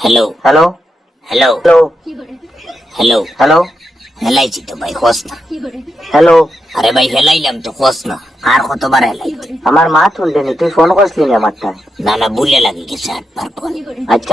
Hello hello hello hello hello hello হেলাইছি তো ভাই খোঁজ না। হ্যালো আরে ভাই হেলাইলাম তো খোঁজ না। আর কতবার হেলাই আমার মা শুনলেনি তুই ফোন করছিলি না আমারটা না না বুলে লাগে গেছে আটবার ফোন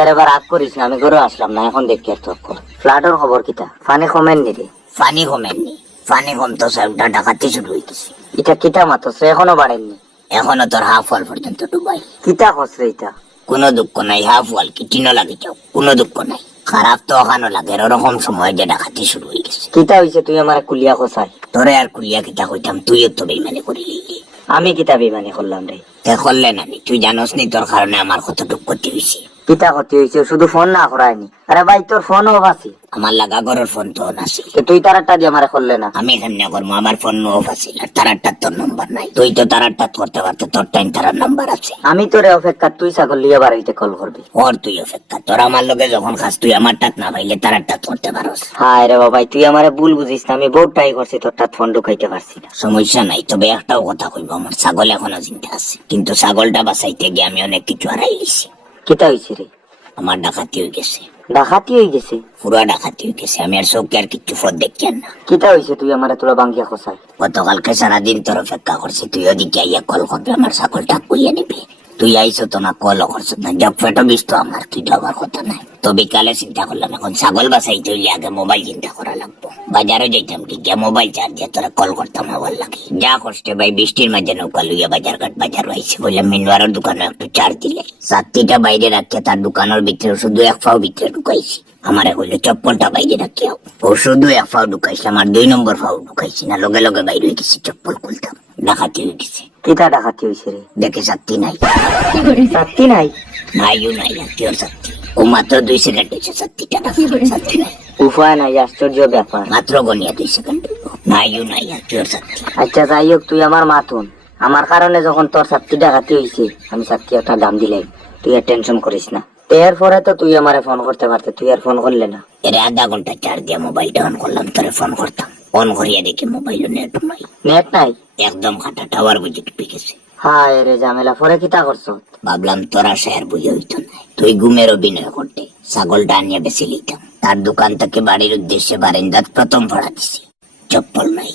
রে এবার রাগ করিস না আমি ঘরে আসলাম না এখন দেখি আর তোর ফ্লাডের খবর কিতা ফানি কমেন নি রে। পানি কমেননি পানি কম তো সাহেবটা ডাকাতি শুরু হয়ে গেছে। এটা কিতা মাতো সে এখনও বাড়েননি। এখনও তোর হাফ ওয়াল পর্যন্ত ডুবাই। কিতা খস রে এটা? কোনো দুঃখ নাই হাফ ওয়াল কি টিনো লাগে যাও কোনো দুঃখ নাই। খারাপ তো ওখানো লাগে ওরকম সময় যে ডাকাতি শুরু হয়ে গেছে। কিতা হইছে তুই আমার কুলিয়া খসাই তোরে আর কুলিয়া কিতা কইতাম তুইও তো বেইমানি করে লিলি। আমি কিতা বেইমানি করলাম রে করলে না তুই জানোস নি তোর কারণে আমার কতটুক ক্ষতি হয়েছে কিতা ক্ষতি হয়েছে শুধু ফোন না করায়নি। আরে ভাই তোর ফোন অফ আছে। আমার লাগা ঘরের ফোন তো আছে। তো তুই তারাটা দিয়ে আমারে করলে না। আমি এখানে করব আমার ফোন অফ আছে। আর তারারটার তোর নম্বর নাই। তুই তো তারারটা করতে পারতে তোর টাইম তারার নাম্বার আছে। আমি তোরে অপেক্ষা তুই ছাগল লিয়ে বাড়াইতে কল করবি। ওর তুই অপেক্ষা তোর আমার লগে যখন খাস তুই আমার টাক না পাইলে তারারটা করতে পারস। হায় রে বাবাই তুই আমারে ভুল বুঝিস না আমি বহুত ট্রাই করছি তোর টাত ফোন ঢুকাইতে পারছি না। সমস্যা নাই তবে একটাও কথা কইব আমার ছাগল এখনও চিন্তা আছে। কিন্তু ছাগলটা বাঁচাইতে গিয়ে আমি অনেক কিছু হারাই লিছি কিতা হয়েছে রে? আমার ডাকাতি হয়ে গেছে। ডাকাতি হয়ে গেছে? পুরা ডাকাতি হয়ে গেছে। আমি আর চোখে আর কিচ্ছু ফোন দেখি না। কিতা হয়েছে তুই আমারে তোরা বাঙ্গিয়া খসাই গতকালকে সারাদিন তোর অপেক্ষা করছি। তুই ওদিকে আইয়া কল করবি আমার ছাগলটা কুইয়ে নিবি। তুই আইসো তো না কল করছ না। জব ফেটো বিস তো আমার তুই যাবার কথা নাই। তো বিকালে চিন্তা করলাম এখন ছাগল বাসাইতে হইলে আগে মোবাইল চিন্তা করা লাগবো। বাজারে যাইতাম কি? গিয়া মোবাইল চার্জ তোরা কল করতাম আমার লাগে। যা কষ্টে ভাই বৃষ্টির মাঝে নৌকা লইয়া বাজার ঘাট বাজার আইসে বললাম মিনওয়ারের দোকানে একটু চার্জ দিলে। সাতটিটা বাইরে রাখিয়া তার দোকানের ভিতরে শুধু এক ফাও ভিতরে ঢুকাইছি। আমারে কইলে চপ্পলটা বাইরে রাখিয়াও ও শুধু এক ফাও ঢুকাইছে আমার দুই নম্বর ফাও ঢুকাইছি না লগে লগে বাইরে হয়ে গেছি চপ্পল খুলতাম। ডাকাতি হয়ে গেছে। কিতা ডাকাতি হয়েছে রে? দেখে সাত্তি নাই। সাত্তি নাই? নাইও নাই আর কেউ সাত্তি ও মাত্র দুই সেকেন্ড হয়েছে সাত্তিটা টাকা সাত্তি নাই। উপায় নাই আশ্চর্য ব্যাপার। মাত্র গনিয়া দুই সেকেন্ড নাইও নাই আর আচ্ছা যাই হোক তুই আমার মাতুন। আমার কারণে যখন তোর সাতটি ডাকাতি হয়েছে আমি সাতটি একটা দাম দিলাই। তুই আর টেনশন করিস না। এরপরে তো তুই আমারে ফোন করতে পারতে তুই আর ফোন করলে না। এর আধা ঘণ্টা চার্জ দিয়ে মোবাইলটা অন করলাম তোরে ফোন করতাম। অন করিয়া দেখি মোবাইল নেট নাই। নেট নাই? একদম খাটা টাওয়ার বুঝে ডুবে গেছে। হায় রে ঝামেলা পরে কিতা করছ? ভাবলাম তোরা শেয়ার বুঝে হইতো না। তুই ঘুমের অভিনয় করতে ছাগলটা আনিয়ে বেশি লিতাম তার দোকান থেকে বাড়ির উদ্দেশ্যে বারিন্দাত প্রথম ভাড়া দিছি। চপ্পল নাই।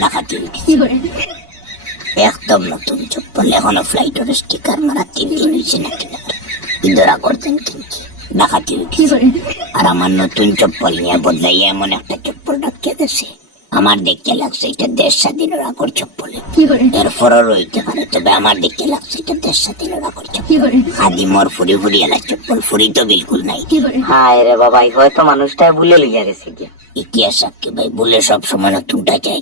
ডাকাতি একদম নতুন চপ্পল এখনও ফ্লাইটের স্টিকার মারা তিন দিন হয়েছে না? কিনার ইন্দোরা করতেন কিনছি। ডাকাতি আর আমার নতুন চপ্পল নিয়ে বদলাইয়া এমন একটা চপ্পল ডাকিয়ে গেছে আমার দেখতে লাগছে এটা দেশ স্বাধীনের আগর চপ্পলে। এরপরও রইতে পারে তবে আমার দেখতে লাগছে এটা দেশ স্বাধীনের আগর চপ্পল। খাদি মোর ফুরি ফুরি এলা চপ্পল ফুরি তো বিলকুল নাই। হায় রে বাবাই হয়তো মানুষটা ভুলে লইয়া গেছে গিয়া। ইতিহাস সাক্ষী ভাই বলে সব সময়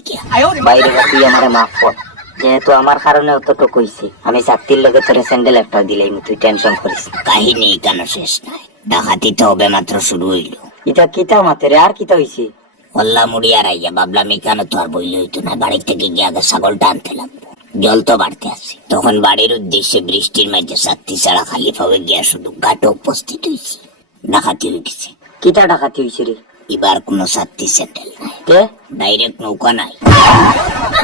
গিয়া। বাইরে তুই আমারে মাফ কর। যেহেতু আমার কারণে অতটুকু হইছে আমি চাকরির লগে তোরে স্যান্ডেল একটা দিলাই তুই টেনশন করিস কাহিনী কেন শেষ নাই। ডাকাতি তো হবে মাত্র শুরু হইল। এটা কিতা মাতে রে? আর কিতা হইছে? কল্লা মুড়ি আর আইয়া ভাবলাম এখানে তো আর বইলে হইতো না। বাড়ি থেকে গিয়ে আগে ছাগলটা আনতে লাগবো। জল তো বাড়তে আসে তখন বাড়ির উদ্দেশ্যে বৃষ্টির মাঝে সাতটি ছাড়া খালি ভাবে গিয়া শুধু ঘাটে উপস্থিত হয়েছি ডাকাতি হয়ে গেছে কিতা ডাকাতি হয়েছে রে? এবার কোনো সাতটি স্যান্ডেল নাই। ডাইরেক্ট নৌকা নাই।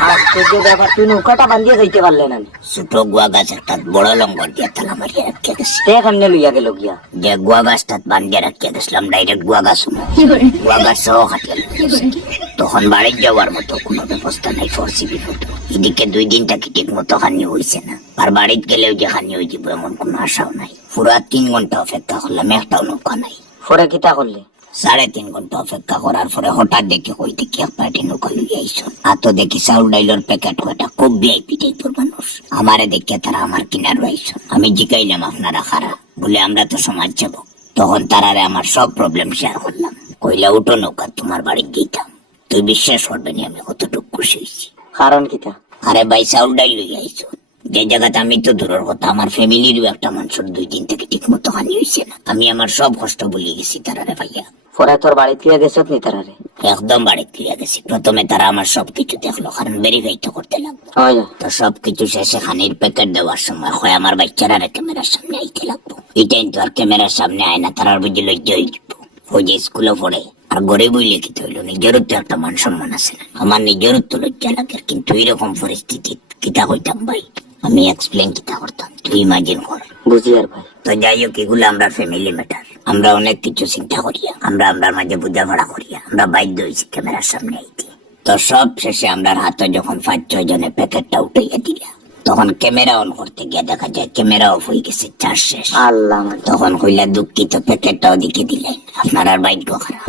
আশ্চর্য ব্যাপার তুই নৌকাটা বান্ধিয়ে যাইতে পারলে না। ছোট গুয়া গাছ একটা বড় লঙ্গর দিয়ে তালা মারিয়ে রাখিয়ে গেছে। তে কেমনে লইয়া গেল গিয়া? যে গুয়া গাছটা বান্ধিয়ে রাখিয়ে গেছিলাম ডাইরেক্ট গুয়া গাছ গুয়া গাছ সহ খাটিয়ে তখন বাড়ির যাওয়ার মতো কোনো ব্যবস্থা নাই ফরসি বিপদ এদিকে দুই দিনটা কি ঠিক মতো খানি হয়েছে না? আর বাড়িতে গেলেও যে হানি হয়ে যাব এমন কোনো আশাও নাই। পুরা তিন ঘণ্টা অপেক্ষা করলাম একটাও নৌকা নাই। পরে কিতা করলে? সাড়ে তিন ঘণ্টা অপেক্ষা করার পরে হঠাৎ দেখি কই দেখি এক পার্টি নৌকা লইয়া আইসন। আর তো দেখি চাউল ডাইলের প্যাকেট কয়টা? খুব ভিআইপি টাইপের মানুষ। আমারে দেখে তারা আমার কিনার আইসন। আমি জিকাইলাম আপনারা খারা? বলে আমরা তো সমাজ যাব। তখন তারারে আমার সব প্রবলেম শেয়ার করলাম। কইলা উঠো নৌকা তোমার বাড়ি গেতাম তুই বিশ্বাস করবে না আমি কতটুকু খুশি হয়েছি। কারণ কিতা আরে ভাই চাউল ডাইল লইয়া আইসো। যে জায়গাতে আমি তো দূরের কথা আমার ফ্যামিলিরও একটা মানুষের দুই দিন থেকে ঠিক মতো হানি হয়েছে না। আমি আমার সব কষ্ট বলে গেছি তারারে ভাইয়া। পরে তোর বাড়ি গেছত নি তারা রে একদম বাড়ি ফিরে গেছি। প্রথমে তারা আমার সবকিছু দেখল কারণ করতে লাগল। তো সবকিছু শেষে খানির প্যাকেট দেওয়ার সময় হয় আমার বাচ্চারা ক্যামেরার সামনে আইতে লাগবো এটাই তো আর ক্যামেরার সামনে আয় না তারা বুঝি লজ্জা হয়ে যাব ওই যে স্কুলে পড়ে আর গরিব হইলে কি হইল নিজেরও তো একটা মান সম্মান আছে না। আমার নিজেরও তো লজ্জা লাগে কিন্তু এরকম পরিস্থিতি কিতা হইতাম ভাই? আমি এক্সপ্লেন কিতা করতাম? তুই ইমাজিন কর। বুঝি আর ভাই। তো যাই হোক এগুলো আমরা ফ্যামিলি ম্যাটার আমরা অনেক কিছু চিন্তা করিয়া আমরা আমরা মাঝে বোঝাপড়া করিয়া আমরা বাধ্য হয়েছি ক্যামেরার সামনে আইতে। তো সব শেষে আমরা হাতে যখন পাঁচ ছয় জনের প্যাকেটটা উঠাইয়া দিলা তখন ক্যামেরা অন করতে গিয়ে দেখা যায় ক্যামেরা অফ হয়ে গেছে চার শেষ। আল্লাহ। তখন কইলা দুঃখিত প্যাকেটটা ওদিকে দিলেন। আপনার আর বাইক খারাপ।